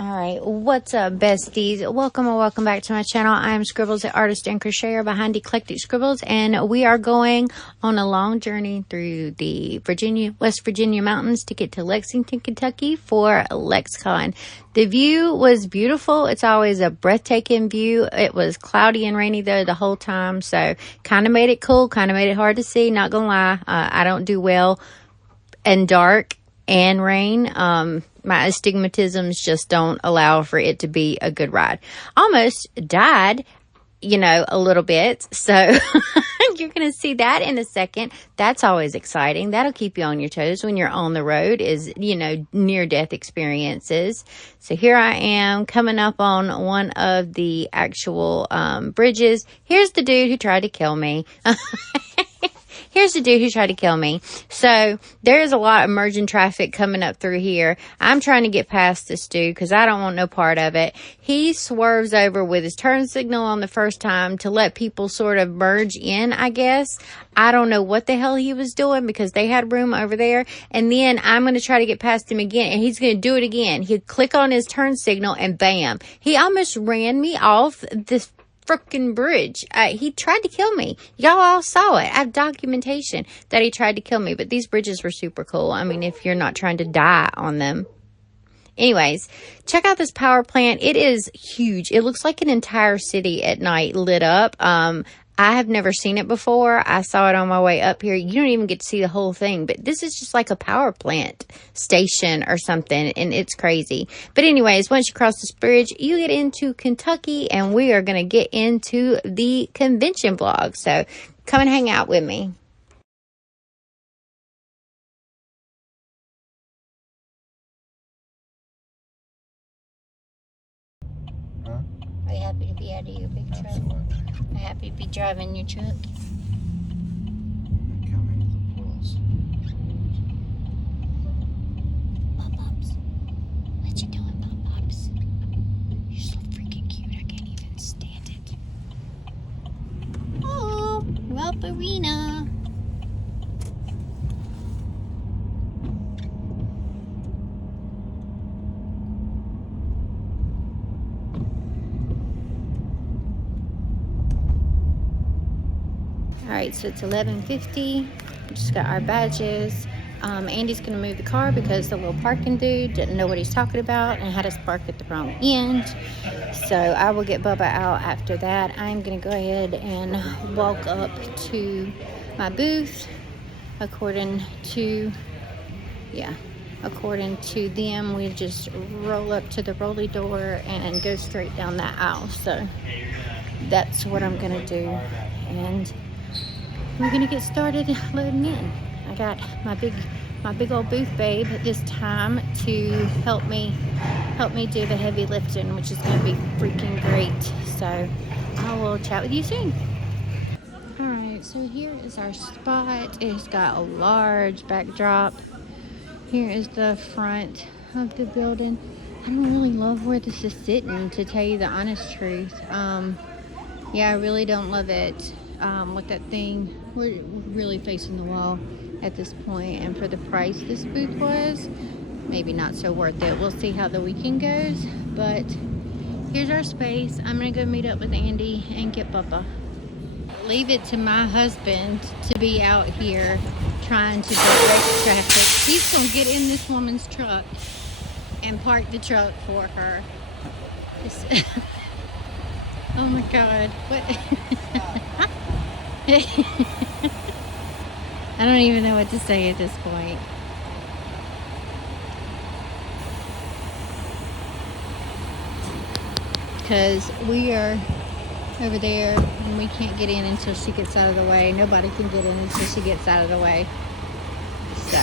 Alright, what's up, besties? Welcome or welcome back to my channel. I am Scribbles, the artist and crocheter behind Eclectic Scribbles, and we are going on a long journey through the West Virginia mountains to get to Lexington, Kentucky for LexCon. The view was beautiful. It's always a breathtaking view. It was cloudy and rainy there the whole time, so kind of made it cool, kind of made it hard to see, not gonna lie. I don't do well in dark and rain. My astigmatisms just don't allow for it to be a good ride. Almost died, a little bit. So you're going to see that in a second. That's always exciting. That'll keep you on your toes when you're on the road is, near-death experiences. So here I am coming up on one of the actual bridges. Here's the dude who tried to kill me. Here's the dude who tried to kill me. So there is a lot of merging traffic coming up through here. I'm trying to get past this dude because I don't want no part of it. He swerves over with his turn signal on the first time to let people sort of merge in, I guess. I don't know what the hell he was doing because they had room over there. And then I'm going to try to get past him again and he's going to do it again. He'd click on his turn signal and bam. He almost ran me off this freaking bridge. He tried to kill me. Y'all all saw it. I have documentation that he tried to kill me, but these bridges were super cool. I mean, if you're not trying to die on them. Anyways, check out this power plant. It is huge. It looks like an entire city at night lit up. I have never seen it before. I saw it on my way up here. You don't even get to see the whole thing, but this is just like a power plant station or something, and it's crazy. But anyways, once you cross this bridge, you get into Kentucky, and we are going to get into the convention vlog. So come and hang out with me. Are you happy to be out of your big truck? Are you happy to be driving your truck? Pop-ups. What you doing, Pop-ups? You're so freaking cute. I can't even stand it. Oh, Ralph Arena. Alright, so it's 11:50. We just got our badges. Andy's going to move the car because the little parking dude didn't know what he's talking about and had us park at the wrong end. So I will get Bubba out after that. I'm going to go ahead and walk up to my booth. According to them, we just roll up to the rolly door and go straight down that aisle. So that's what I'm going to do. And we're gonna get started loading in. I got my big old booth babe this time to help me do the heavy lifting, which is gonna be freaking great. So I will chat with you soon. All right, so here is our spot. It's got a large backdrop. Here is the front of the building. I don't really love where this is sitting, to tell you the honest truth. Yeah, I really don't love it. With that thing, we're really facing the wall at this point, and for the price this booth was, maybe not so worth it. We'll see how the weekend goes, but here's our space. I'm gonna go meet up with Andy and get Bubba. Leave it to my husband to be out here trying to direct traffic. He's gonna get in this woman's truck and park the truck for her. Oh my God, what? I don't even know what to say at this point. Because we are over there and we can't get in until she gets out of the way. Nobody can get in until she gets out of the way. So.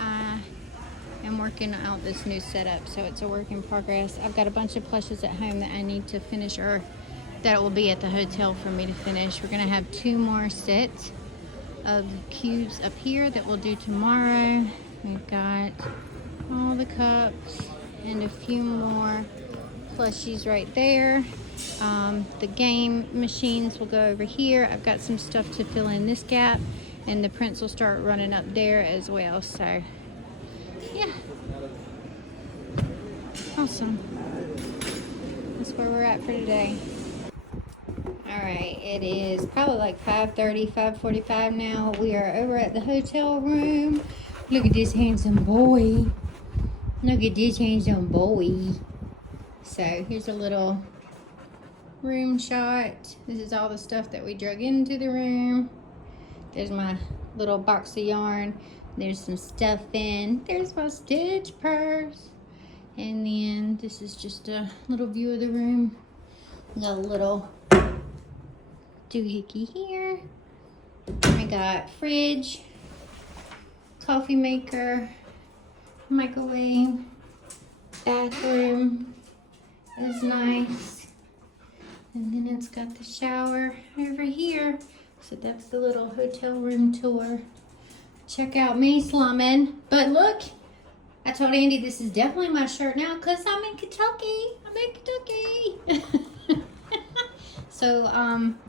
I am working out this new setup, so it's a work in progress. I've got a bunch of plushes at home that I need to finish, or that will be at the hotel for me to finish. We're gonna have 2 more sets of cubes up here that we'll do tomorrow. We've got all the cups and a few more plushies right there. The game machines will go over here. I've got some stuff to fill in this gap, and the prints will start running up there as well. So yeah, awesome. That's where we're at for today. All right, it is probably like 5:30, 5:45 now. We are over at the hotel room. Look at this handsome boy. Look at this handsome boy. So here's a little room shot. This is all the stuff that we drug into the room. There's my little box of yarn. There's some stuff in. There's my stitch purse. And then this is just a little view of the room. We got a little doohickey here. I got fridge, coffee maker, microwave, bathroom is nice. And then it's got the shower over here. So that's the little hotel room tour. Check out me slumming. But look, I told Andy this is definitely my shirt now because I'm in Kentucky. I'm in Kentucky. So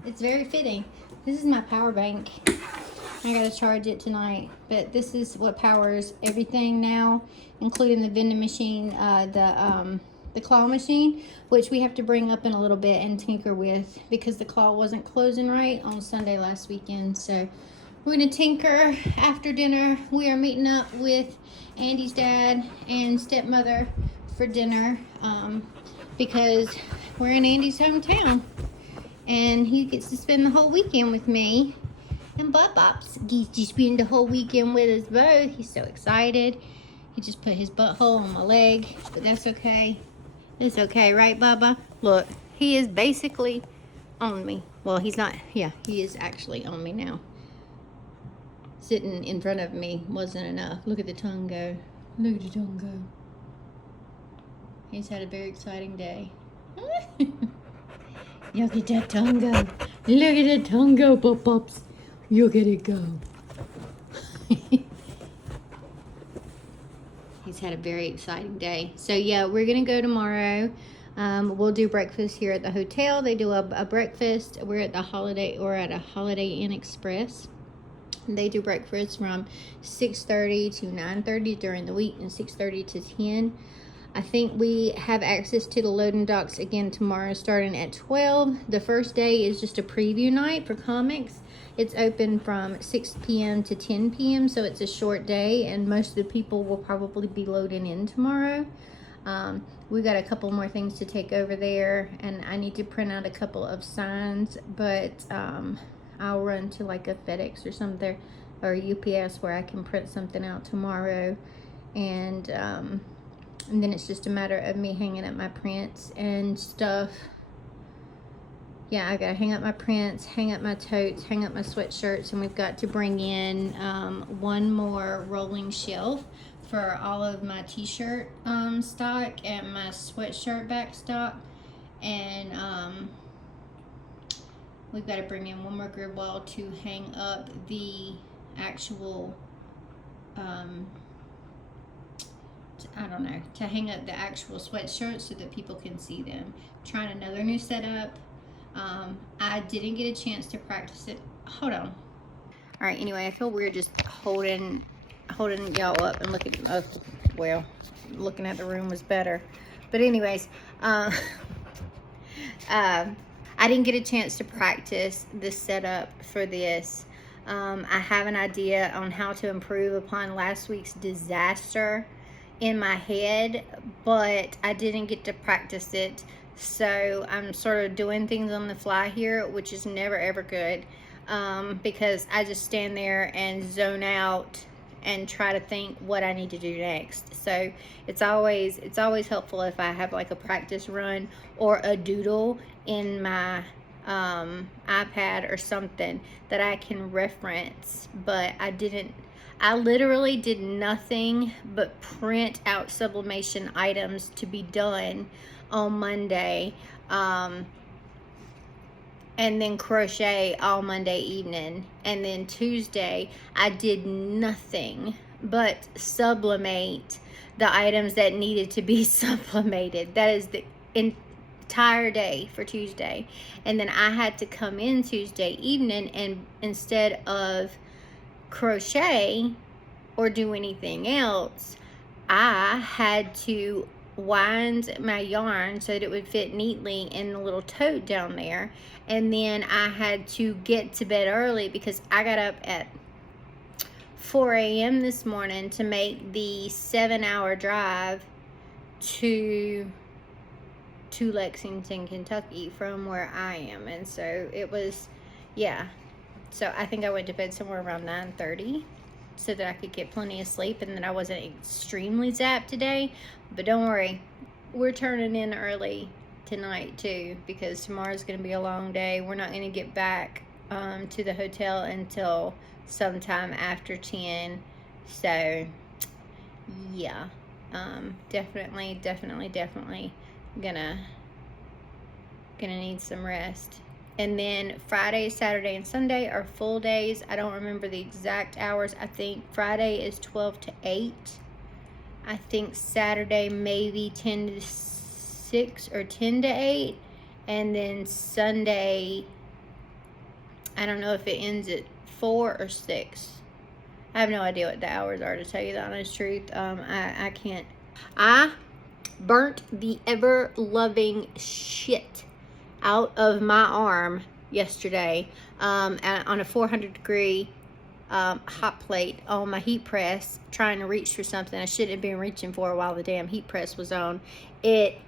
it's very fitting. This is my power bank. I gotta charge it tonight. But this is what powers everything now, including the vending machine, the claw machine, which we have to bring up in a little bit and tinker with because the claw wasn't closing right on Sunday last weekend. So we're gonna tinker after dinner. We are meeting up with Andy's dad and stepmother for dinner because we're in Andy's hometown and he gets to spend the whole weekend with me, and Bob Bops gets to spend the whole weekend with us both. He's so excited. He just put his butthole on my leg, but that's okay. It's okay, right, Bubba? Look, he is basically on me. Well, he's not. Yeah, he is actually on me now. Sitting in front of me wasn't enough. Look at the tongue go. Look at the tongue go. He's had a very exciting day. Look at that tongue go. Look at that tongue go, Pop-Pops. Look at it go. He's had a very exciting day. So yeah, we're gonna go tomorrow. We'll do breakfast here at the hotel. They do a breakfast. We're at the Holiday Inn Express. They do breakfast from 6:30 to 9:30 during the week and 6:30 to 10. I think we have access to the loading docks again tomorrow starting at 12. The first day is just a preview night for comics. It's open from 6 p.m. to 10 p.m. so it's a short day, and most of the people will probably be loading in tomorrow. We've got a couple more things to take over there, and I need to print out a couple of signs, but I'll run to like a FedEx or something, or UPS, where I can print something out tomorrow, and then it's just a matter of me hanging up my prints and stuff. Yeah, I gotta hang up my prints, hang up my totes, hang up my sweatshirts, and we've got to bring in one more rolling shelf for all of my t-shirt stock and my sweatshirt back stock, and we've got to bring in one more grid wall to hang up the actual I don't know, to hang up the actual sweatshirts so that people can see them. Trying another new setup. I didn't get a chance to practice it. Hold on. All right, anyway, I feel weird just holding y'all up and looking up. Well, looking at the room was better. But anyways, I didn't get a chance to practice the setup for this. I have an idea on how to improve upon last week's disaster in my head, but I didn't get to practice it. So I'm sort of doing things on the fly here, which is never ever good, because I just stand there and zone out and try to think what I need to do next. So it's always helpful if I have like a practice run or a doodle in my iPad or something that I can reference. But I I literally did nothing but print out sublimation items to be done on Monday, and then crochet all Monday evening. And then Tuesday, I did nothing but sublimate the items that needed to be sublimated. That is the entire day for Tuesday. And then I had to come in Tuesday evening, and instead of crochet or do anything else, I had to wind my yarn so that it would fit neatly in the little tote down there. And then I had to get to bed early because I got up at 4 a.m. this morning to make the 7-hour drive to Lexington, Kentucky from where I am. And so it was, yeah. So I think I went to bed somewhere around 9:30 so that I could get plenty of sleep, and then I wasn't extremely zapped today. But don't worry, we're turning in early tonight too, because tomorrow's going to be a long day. We're not going to get back to the hotel until sometime after 10. So yeah, definitely gonna need some rest. And then Friday, Saturday, and Sunday are full days. I don't remember the exact hours. I think Friday is 12 to 8. I think Saturday maybe 10 to 6 or 10 to 8. And then Sunday, I don't know if it ends at 4 or 6. I have no idea what the hours are, to tell you the honest truth. I can't. I burnt the ever-loving shit out of my arm yesterday on a 400-degree hot plate on my heat press, trying to reach for something I shouldn't have been reaching for while the damn heat press was on. It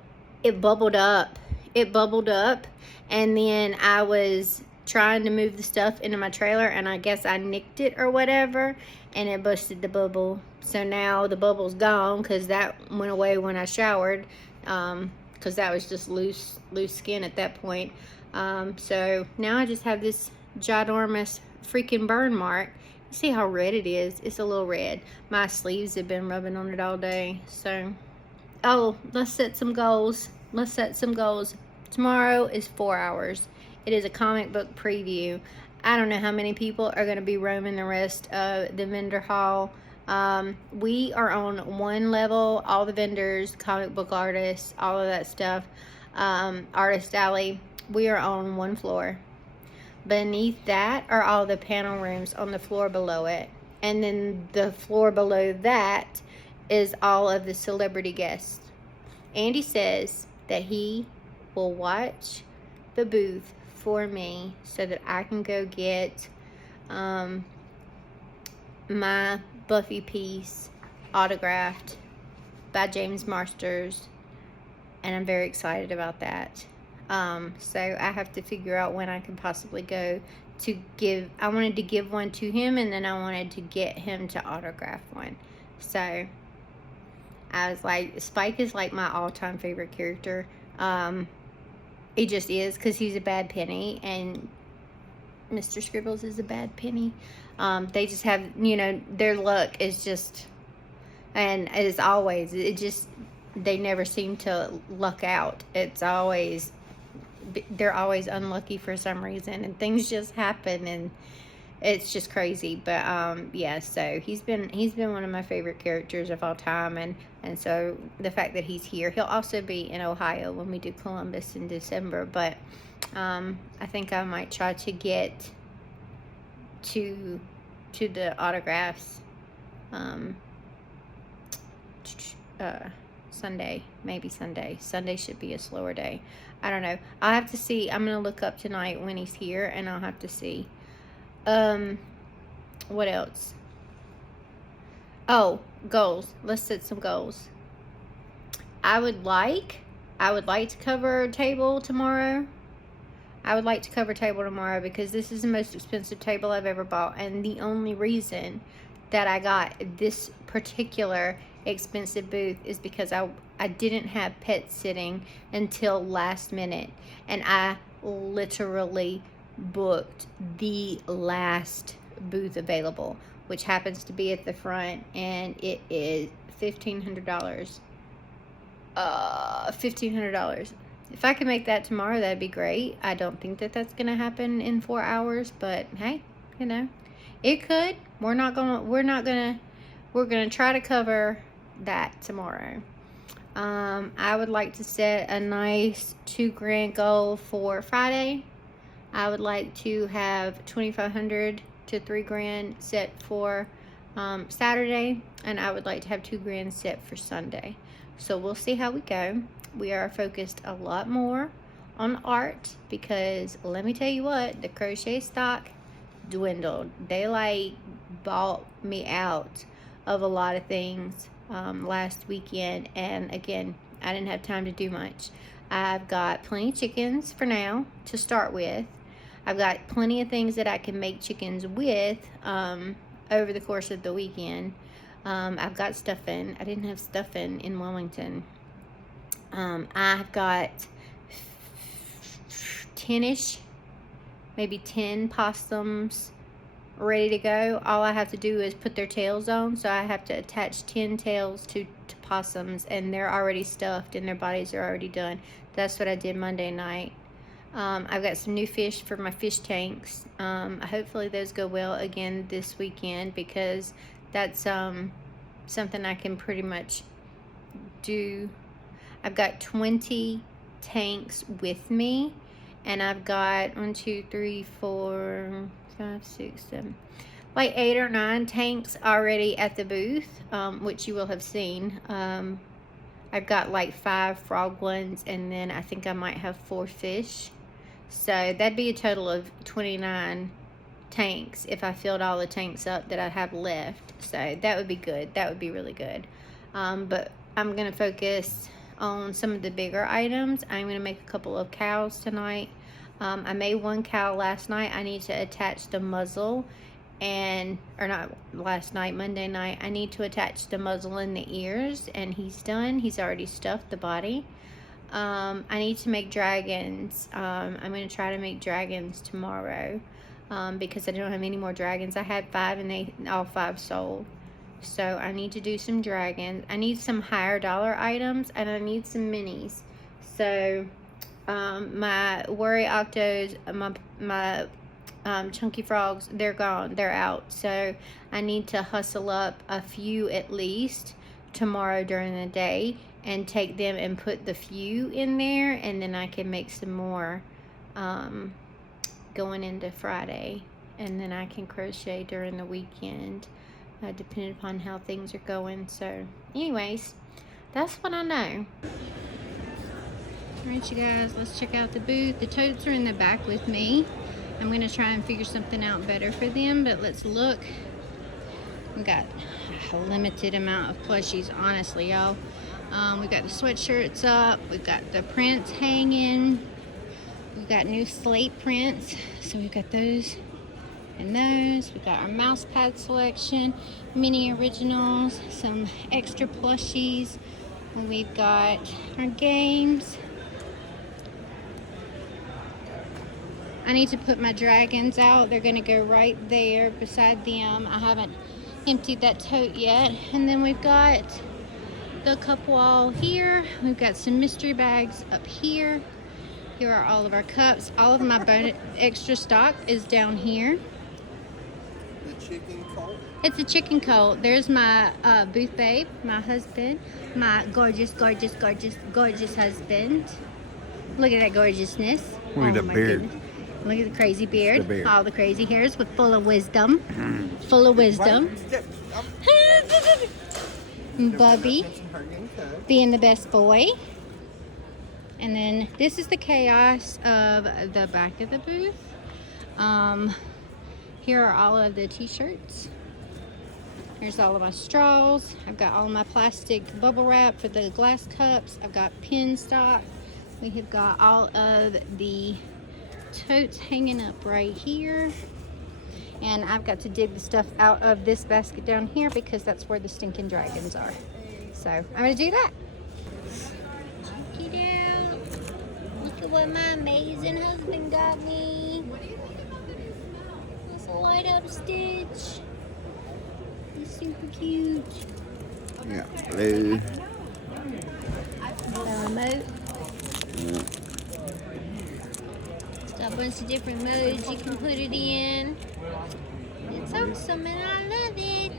bubbled up. It bubbled up, and then I was trying to move the stuff into my trailer, and I guess I nicked it or whatever, and it busted the bubble. So now the bubble's gone because that went away when I showered, because that was just loose skin at that point. So now I just have this ginormous freaking burn mark. You see how red it is? It's a little red. My sleeves have been rubbing on it all day. So, oh, let's set some goals. Tomorrow is 4 hours. It is a comic book preview. I don't know how many people are going to be roaming the rest of the vendor hall. We are on one level, all the vendors, comic book artists, all of that stuff, Artist Alley. We are on one floor. Beneath that are all the panel rooms on the floor below it. And then the floor below that is all of the celebrity guests. Andy says that he will watch the booth for me so that I can go get my Buffy piece autographed by James Marsters, and I'm very excited about that. So I have to figure out when I can possibly go to give. I wanted to give one to him, and then I wanted to get him to autograph one. So I was like, Spike is like my all-time favorite character. It just is, because he's a bad penny, and Mr. Scribbles is a bad penny. They just have, you know, their luck is just, and as always, they never seem to luck out. They're always unlucky for some reason, and things just happen, and it's just crazy. But yeah, so he's been one of my favorite characters of all time, and so the fact that he's here, he'll also be in Ohio when we do Columbus in December. But I think I might try to get to the autographs Sunday, maybe Sunday. Sunday should be a slower day. I don't know. I'll have to see. I'm gonna look up tonight when he's here, and I'll have to see. What else? Oh, goals. Let's set some goals. I would like to cover table tomorrow. Because this is the most expensive table I've ever bought, and the only reason that I got this particular expensive booth is because I didn't have pets sitting until last minute, and I literally booked the last booth available. which happens to be at the front, and it is $1,500. $1,500. If I can make that tomorrow, that'd be great. I don't think that that's gonna happen in 4 hours, but hey, you know, it could. We're gonna try to cover that tomorrow. I would like to set a nice $2,000 goal for Friday. I would like to have $2,500 to $3,000 set for Saturday, and I would like to have $2,000 set for Sunday. So we'll see how we go. We are focused a lot more on art because let me tell you what, the crochet stock dwindled. Daylight bought me out of a lot of things last weekend, and again, I didn't have time to do much. I've got plenty of chickens for now to start with. I've got plenty of things that I can make chickens with over the course of the weekend. I've got stuffing. I didn't have stuffing in Wilmington. I've got 10-ish, maybe 10 possums ready to go. All I have to do is put their tails on, so I have to attach 10 tails to possums, and they're already stuffed and their bodies are already done. That's what I did Monday night. I've got some new fish for my fish tanks. Hopefully those go well again this weekend, because that's something I can pretty much do. I've got 20 tanks with me, and I've got 1, 2, 3, 4, 5, 6, 7, like 8 or 9 tanks already at the booth, which you will have seen. I've got like 5 frog ones, and then I think I might have 4 fish. So that'd be a total of 29 tanks if I filled all the tanks up that I have left. So that would be good. That would be really good. But I'm going to focus on some of the bigger items. I'm going to make a couple of cows tonight. I made one cow last night. I need to attach the muzzle, or not last night, Monday night. I need to attach the muzzle and the ears, and he's done. He's already stuffed the body. I need to make dragons. I'm going to try to make dragons tomorrow because I don't have any more dragons. I had 5 and all 5 sold. So I need to do some dragons. I need some higher dollar items, and I need some minis. So my worry octos, my chunky frogs, they're gone. They're out. So I need to hustle up a few at least tomorrow during the day and take them and put the few in there, and then I can make some more going into Friday, and then I can crochet during the weekend depending upon how things are going. So anyways, that's what I know. Alright you guys, let's check out the booth. The totes are in the back with me. I'm going to try and figure something out better for them, but let's look. We got a limited amount of plushies, honestly, y'all. We've got the sweatshirts up. We've got the prints hanging. We've got new slate prints. So we've got those and those. We've got our mouse pad selection, mini originals, some extra plushies. And we've got our games. I need to put my dragons out. They're going to go right there beside them. I haven't emptied that tote yet. And then we've got the cup wall here. We've got some mystery bags up here. Here are all of our cups. All of my extra stock is down here. The chicken colt? It's a chicken colt. There's my booth babe, my husband, my gorgeous, gorgeous, gorgeous, gorgeous husband. Look at that gorgeousness. Look at that beard. Goodness. Look at the crazy beard. Beard. All the crazy hairs with full of wisdom. Full of wisdom. Bubby being the best boy. And then this is the chaos of the back of the booth. Here are all of the t-shirts. Here's all of my straws. I've got all of my plastic bubble wrap for the glass cups. I've got pin stock. We have got all of the totes hanging up right here. And I've got to dig the stuff out of this basket down here because that's where the stinking dragons are. So I'm gonna do that. Check it out. Look at what my amazing husband got me. It's a light up stitch. He's super cute. Yeah, blue. The remote. It's got a bunch of different modes you can put it in. It's awesome and I love it.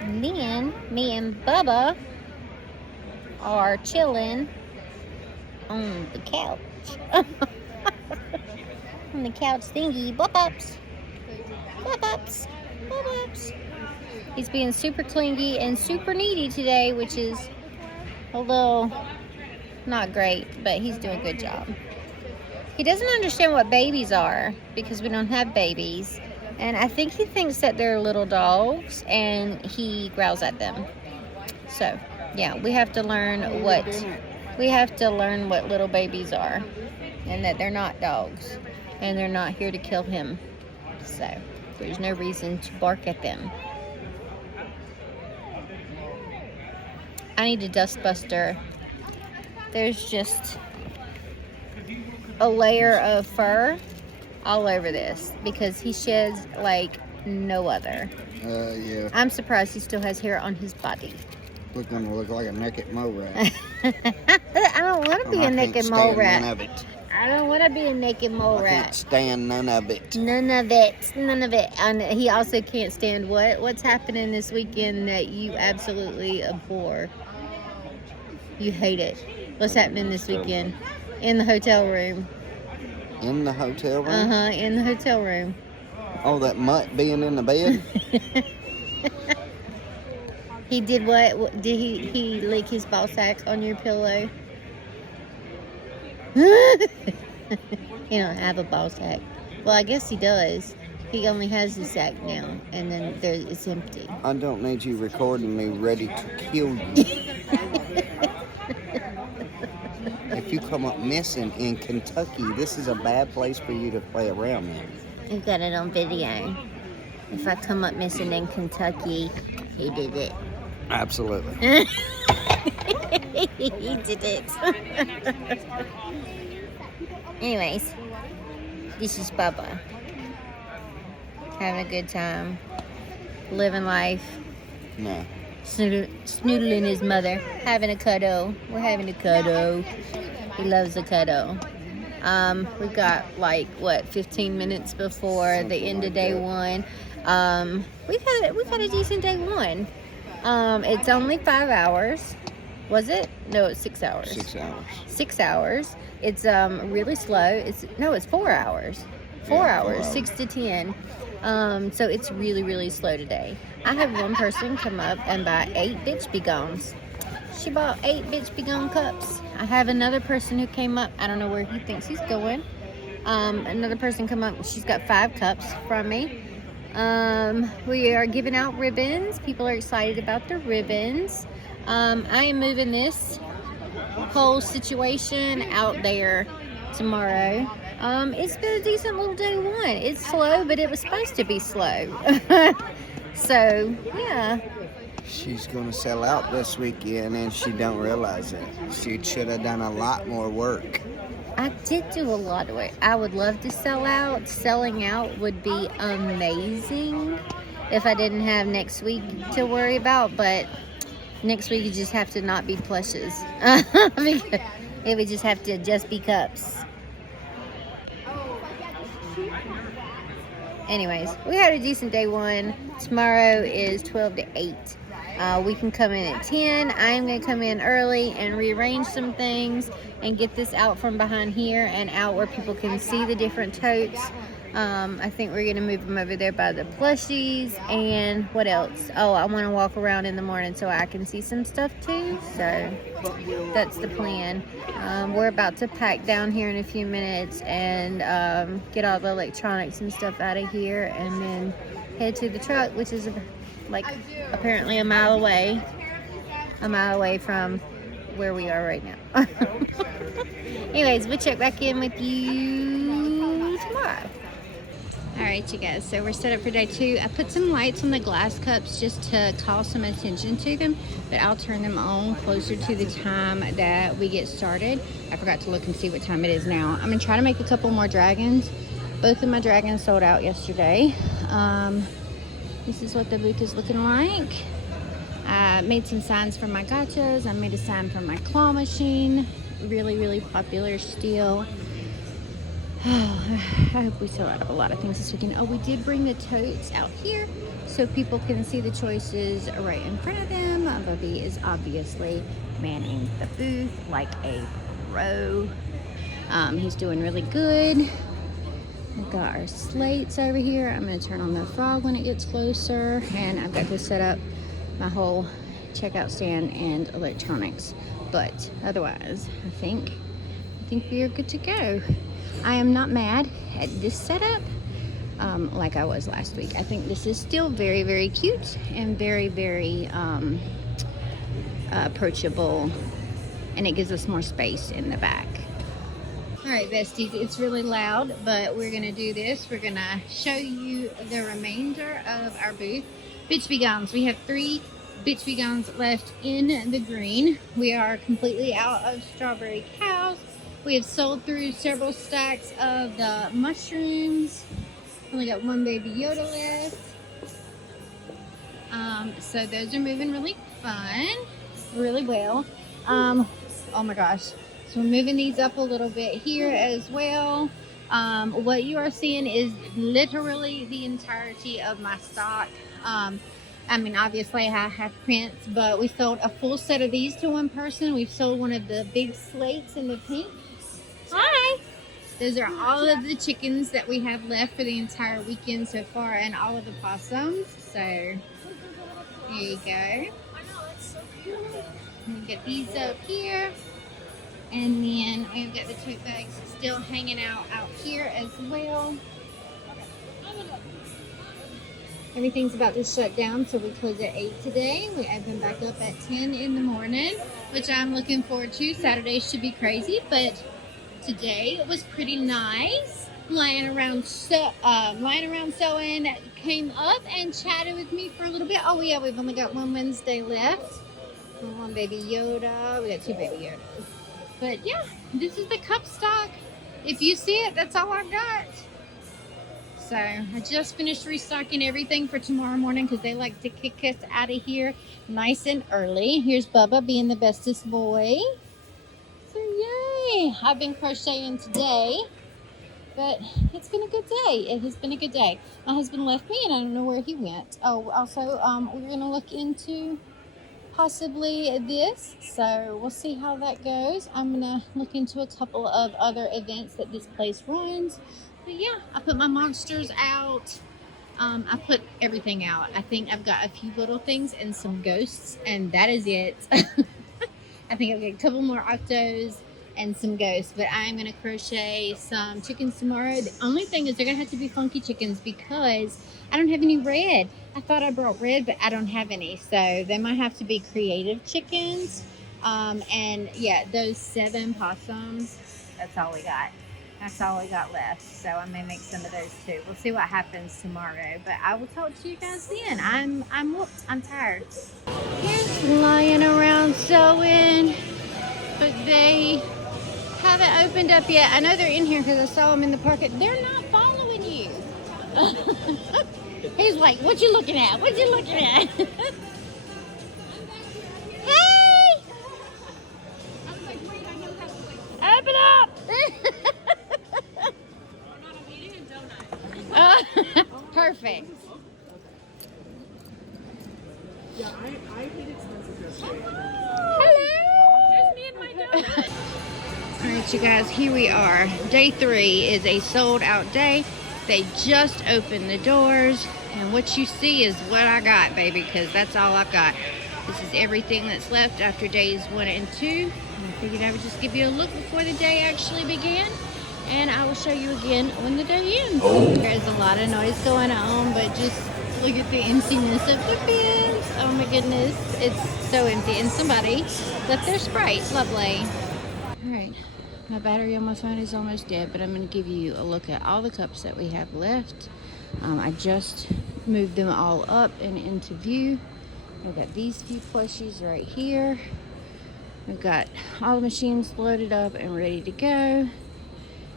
And then me and Bubba are chilling on the couch. On the couch thingy. Bop-ups. Bop-ups. Bop-ups. He's being super clingy and super needy today, which is a little not great, but he's doing a good job. He doesn't understand what babies are because we don't have babies. And I think he thinks that they're little dogs and he growls at them. So, yeah, we have to learn what little babies are and that they're not dogs and they're not here to kill him. So, there's no reason to bark at them. I need a dust buster. There's just a layer of fur all over this because he sheds like no other. Yeah. I'm surprised he still has hair on his body. Gonna look like a naked mole rat. I don't want to be a naked mole rat. None of it. I don't want to be a naked mole rat. I can't stand none of it. None of it. None of it. And he also can't stand what? What's happening this weekend that you absolutely abhor? You hate it. What's happening this weekend? In the hotel room. In the hotel room? Uh-huh, in the hotel room. Oh, that mutt being in the bed? He did what? Did he leak his ball sacks on your pillow? He don't have a ball sack. Well, I guess he does. He only has his sack now, and then it's empty. I don't need you recording me ready to kill you. If you come up missing in Kentucky, this is a bad place for you to play around in. You got it on video. If I come up missing in Kentucky, he did it. Absolutely. He did it. Anyways, this is Bubba. Having a good time. Living life. No. Snoodling his mother. Having a cuddle. We're having a cuddle. He loves a cuddle. We've got 15 minutes before the end of day one. We've had a decent day one. It's only 5 hours. Was it? No, it's 6 hours. 6 hours. 6 hours. It's really slow. It's 4 hours. 4 hours, 6 to 10. So it's really, really slow today. I had one person come up and buy 8 bitch be gones. She bought 8 bitch be gone cups. I have another person who came up. I don't know where he thinks he's going. Another person come up. She's got 5 cups from me. We are giving out ribbons. People are excited about the ribbons. I am moving this whole situation out there tomorrow. It's been a decent little day one. It's slow, but it was supposed to be slow. So, yeah. She's going to sell out this weekend and she don't realize it. She should have done a lot more work. I did do a lot of work. I would love to sell out. Selling out would be amazing if I didn't have next week to worry about, but next week you just have to not be plushes. It would just have to just be cups. Anyways, we had a decent day one. Tomorrow is 12 to 8. We can come in at 10. I am going to come in early and rearrange some things and get this out from behind here and out where people can see the different totes. I think we're going to move them over there by the plushies. And what else? Oh, I want to walk around in the morning so I can see some stuff too. So that's the plan. We're about to pack down here in a few minutes and get all the electronics and stuff out of here and then head to the truck, which is apparently a mile away from where we are right now. Anyways, we'll check back in with you tomorrow. All right, you guys, so we're set up for day 2. I put some lights on the glass cups just to call some attention to them, but I'll turn them on closer to the time that we get started. I forgot to look and see what time it is now. I'm gonna try to make a couple more dragons. Both of my dragons sold out yesterday. This is what the booth is looking like. I made some signs for my gotchas. I made a sign for my claw machine. Really, really popular still. Oh, I hope we sell out of a lot of things this weekend. Oh, we did bring the totes out here so people can see the choices right in front of them. Bubby is obviously manning the booth like a pro. He's doing really good. We've got our slates over here. I'm going to turn on the frog when it gets closer. And I've got to set up my whole checkout stand and electronics. But otherwise, I think we are good to go. I am not mad at this setup like I was last week. I think this is still very, very cute and very, very approachable, and it gives us more space in the back. All right, besties, it's really loud, but we're gonna do this. We're gonna show you the remainder of our booth. Bitsby gowns. We have 3 Bitsby gowns left in the green. We are completely out of strawberry cows. We have sold through several stacks of the mushrooms. Only got 1 baby Yoda left. So those are moving really fun, really well. Oh my gosh. So we're moving these up a little bit here as well. What you are seeing is literally the entirety of my stock. I mean, obviously I have prints, but we sold a full set of these to one person. We've sold one of the big slates in the pink. Hi! Those are all of the chickens that we have left for the entire weekend so far, and all of the possums. So, there you go. We get these up here. And then we've got the tote bags still hanging out here as well. Everything's about to shut down, so we close at 8 today. We open back up at 10 in the morning, which I'm looking forward to. Saturday should be crazy, but today it was pretty nice. Lying around sewing, came up and chatted with me for a little bit. Oh yeah, we've only got 1 Wednesday left. 1 baby Yoda. We got 2 baby Yodas. But yeah, this is the cup stock. If you see it, that's all I've got. So I just finished restocking everything for tomorrow morning because they like to kick us out of here nice and early. Here's Bubba being the bestest boy. So yay! I've been crocheting today, but it's been a good day. It has been a good day. My husband left me and I don't know where he went. Oh, also, we're gonna look into possibly this, so we'll see how that goes. I'm gonna look into a couple of other events that this place runs. But yeah, I put my monsters out. I put everything out. I think I've got a few little things and some ghosts, and that is it. I think I've got a couple more octos and some ghosts, but I'm gonna crochet some chickens tomorrow. The only thing is they're gonna have to be funky chickens because I don't have any red. I thought I brought red, but I don't have any, so they might have to be creative chickens. And yeah, those 7 possums, that's all we got. That's all we got left, so I may make some of those too. We'll see what happens tomorrow, but I will talk to you guys then. I'm whooped. I'm tired. Here's lying around sewing, but they haven't opened up yet. I know they're in here because I saw them in the park. They're not following you. He's like, what you looking at? What you looking at? Hey! Open up! Perfect. Yeah, I hate expensive crochet. Hello! There's me and my donut. All right, you guys, here we are. Day 3 is a sold out day. They just opened the doors, and what you see is what I got, baby, because that's all I've got. This is everything that's left after days 1 and 2. And I figured I would just give you a look before the day actually began, and I will show you again when the day ends. There's a lot of noise going on, but just look at the emptiness of the bins. Oh my goodness, it's so empty. And somebody left their Sprite. Lovely. All right. My battery on my phone is almost dead, but I'm going to give you a look at all the cups that we have left. I just moved them all up and into view. We've got these few plushies right here. We've got all the machines loaded up and ready to go.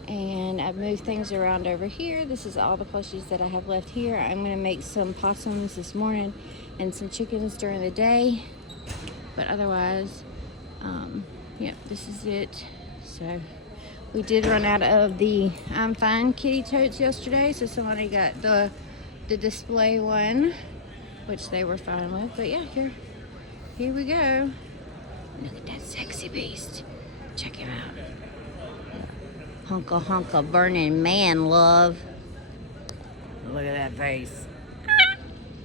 And I've moved things around over here. This is all the plushies that I have left here. I'm gonna make some possums this morning and some chickens during the day. But otherwise, yeah, this is it. So we did run out of the I'm Fine kitty totes yesterday. So somebody got the display one, which they were fine with. But yeah, here we go. Look at that sexy beast. Check him out. Hunka burning man love. Look at that face.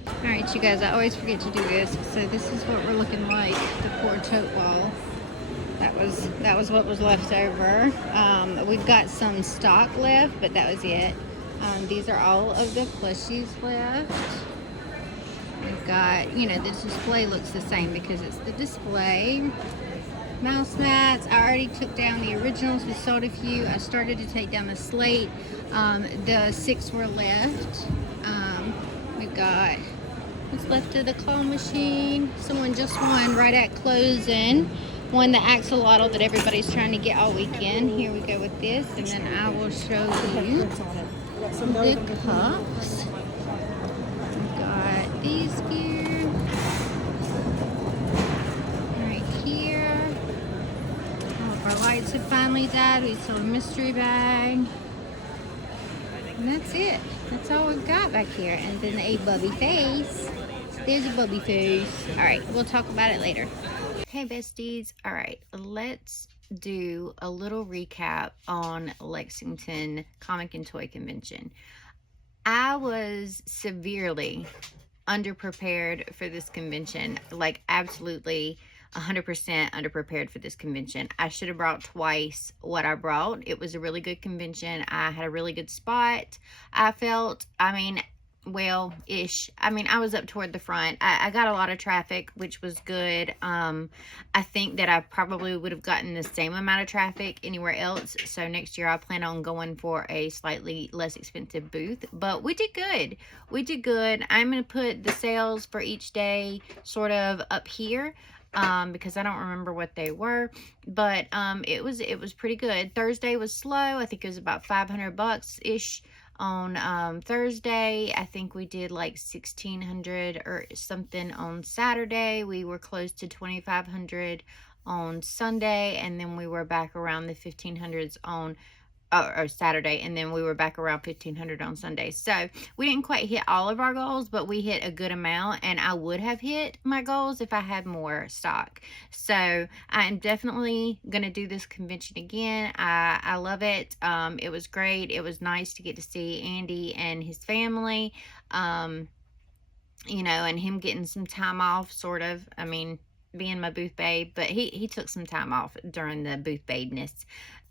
All right, you guys, I always forget to do this. So this is what we're looking like, the poor tote wall. That was what was left over. We've got some stock left, but that was it. These are all of the plushies left. We've got, you know, the display looks the same because it's the display. Mouse mats. I already took down the originals. We sold a few. I started to take down the slate. The 6 were left. We've got what's left of the claw machine. Someone just won right at closing. Won the axolotl that everybody's trying to get all weekend. Here we go with this, and then I will show you the cups. We've got these here. Right here. All of our lights have finally died. We sold a mystery bag. And that's it. That's all we've got back here. And then a bubby face. There's a bubby face. All right, we'll talk about it later. Hey besties, all right, let's do a little recap on Lexington Comic and Toy Convention. I was severely underprepared for this convention, like absolutely 100% underprepared for this convention. I should have brought twice what I brought. It was a really good convention. I had a really good spot. I felt, I mean, well-ish. I mean, I was up toward the front. I got a lot of traffic, which was good. I think that I probably would have gotten the same amount of traffic anywhere else. So next year I plan on going for a slightly less expensive booth. But we did good. We did good. I'm going to put the sales for each day sort of up here. Because I don't remember what they were, but it was pretty good. Thursday was slow. I think it was about $500 ish on Thursday. I think we did like 1,600 or something on Saturday. We were close to 2,500 on Sunday, and then we were back around the 1,500s on or Saturday, and then we were back around 1,500 on Sunday. So we didn't quite hit all of our goals, but we hit a good amount, and I would have hit my goals if I had more stock. So I'm definitely gonna do this convention again. I love it. It was great. It was nice to get to see Andy and his family, you know, and him getting some time off, sort of. I mean, being my booth babe, but he took some time off during the booth babeness.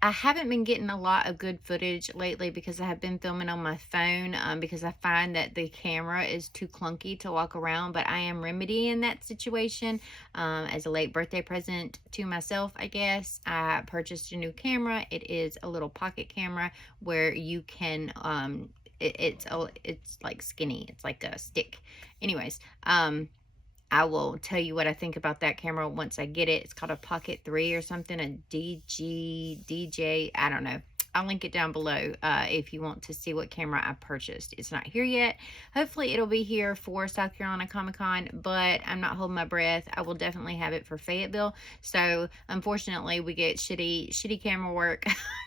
I haven't been getting a lot of good footage lately because I have been filming on my phone because I find that the camera is too clunky to walk around, but I am remedying that situation as a late birthday present to myself, I guess. I purchased a new camera. It is a little pocket camera where you can it's like skinny. It's like a stick. Anyways, I will tell you what I think about that camera once I get it. It's called a Pocket 3 or something, a DJ, I don't know. I'll link it down below if you want to see what camera I purchased. It's not here yet. Hopefully it'll be here for South Carolina Comic Con, but I'm not holding my breath. I will definitely have it for Fayetteville. So unfortunately we get shitty camera work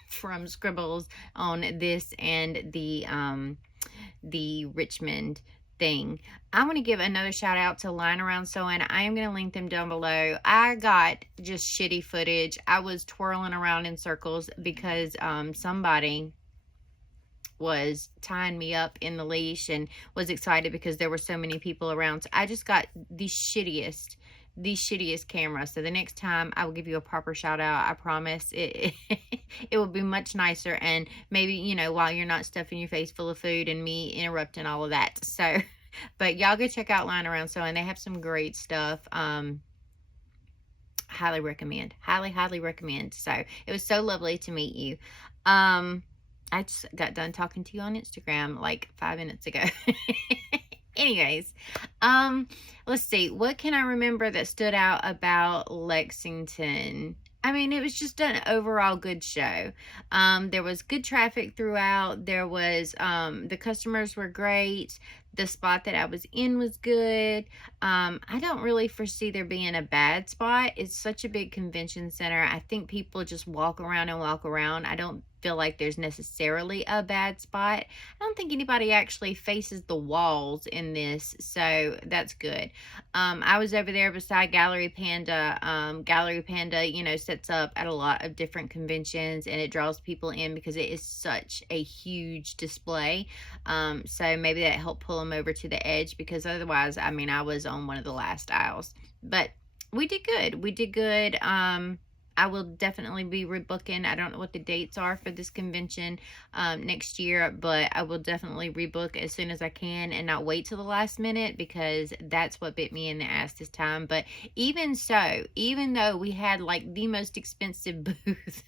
from Scribbles on this and the Richmond thing. I'm going to give another shout out to Line Around Sewing. I am going to link them down below. I got just shitty footage. I was twirling around in circles because somebody was tying me up in the leash and was excited because there were so many people around. So I just got the shittiest camera. So the next time I will give you a proper shout out. I promise. It will be much nicer, and maybe, you know, while you're not stuffing your face full of food and me interrupting all of that. So but y'all go check out Line Around Sewing. They have some great stuff. Highly recommend. Highly recommend. So it was so lovely to meet you. I just got done talking to you on Instagram like 5 minutes ago. Anyways, let's see. What can I remember that stood out about Lexington? I mean, it was just an overall good show. There was good traffic throughout. There was, the customers were great. The spot that I was in was good. I don't really foresee there being a bad spot. It's such a big convention center. I think people just walk around and walk around. I don't feel like there's necessarily a bad spot. I don't think anybody actually faces the walls in this, so that's good. I was over there beside Gallery Panda. Gallery Panda, you know, sets up at a lot of different conventions, and it draws people in because it is such a huge display. So maybe that helped pull them over to the edge, because otherwise, I mean, I was on one of the last aisles. But we did good. We did good. I will definitely be rebooking. I don't know what the dates are for this convention next year, but I will definitely rebook as soon as I can and not wait till the last minute, because that's what bit me in the ass this time. But even so, even though we had like the most expensive booth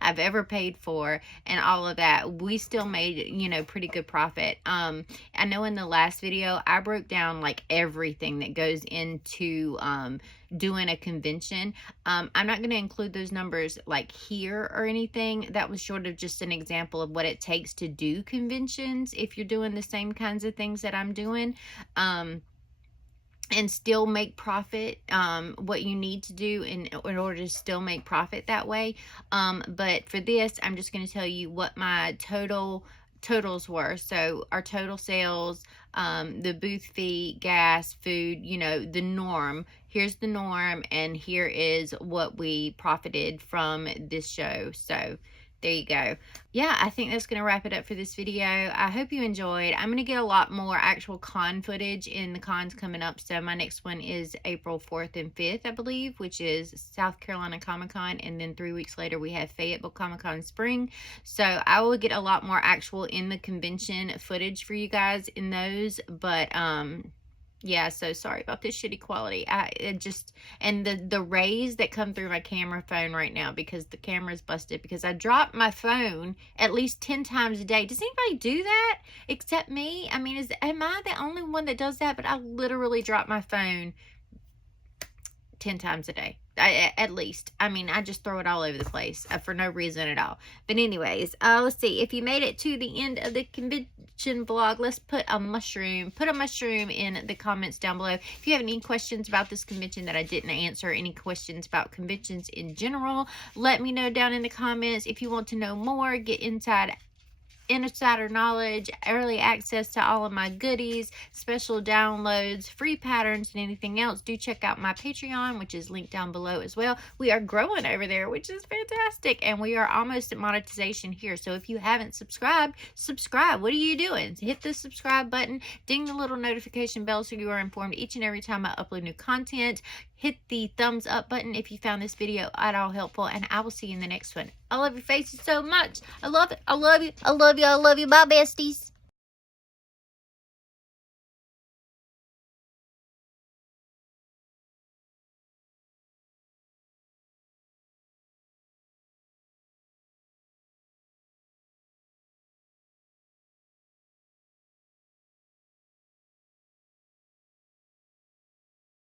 I've ever paid for and all of that, we still made, you know, pretty good profit. I know in the last video I broke down like everything that goes into doing a convention. I'm not going to include those numbers like here or anything. That was sort of just an example of what it takes to do conventions if you're doing the same kinds of things that I'm doing. And still make profit, what you need to do in order to still make profit that way. But for this, I'm just going to tell you what my totals were. So our total sales, the booth fee, gas, food, you know, the norm. Here's the norm, and here is what we profited from this show. So there you go. Yeah, I think that's going to wrap it up for this video. I hope you enjoyed. I'm going to get a lot more actual con footage in the cons coming up. So my next one is April 4th and 5th, I believe, which is South Carolina Comic-Con. And then 3 weeks later, we have Fayetteville Comic-Con Spring. So I will get a lot more actual in the convention footage for you guys in those. But, yeah, so sorry about this shitty quality. And the rays that come through my camera phone right now, because the camera's busted, because I drop my phone at least 10 times a day. Does anybody do that except me? I mean, am I the only one that does that? But I literally drop my phone 10 times a day. At least. I mean, I just throw it all over the place for no reason at all. But anyways, let's see. If you made it to the end of the convention vlog, let's put a mushroom in the comments down below. If you have any questions about this convention that I didn't answer, any questions about conventions in general, let me know down in the comments. If you want to know more, get insider knowledge, early access to all of my goodies, special downloads, free patterns, and anything else, do check out my Patreon, which is linked down below as well. We are growing over there, which is fantastic, and we are almost at monetization here. So if you haven't subscribed, subscribe. What are you doing? Hit the subscribe button, ding the little notification bell so you are informed each and every time I upload new content. Hit the thumbs up button if you found this video at all helpful, and I will see you in the next one. I love your faces so much. I love it. I love you. I love you. I love you. Bye, besties.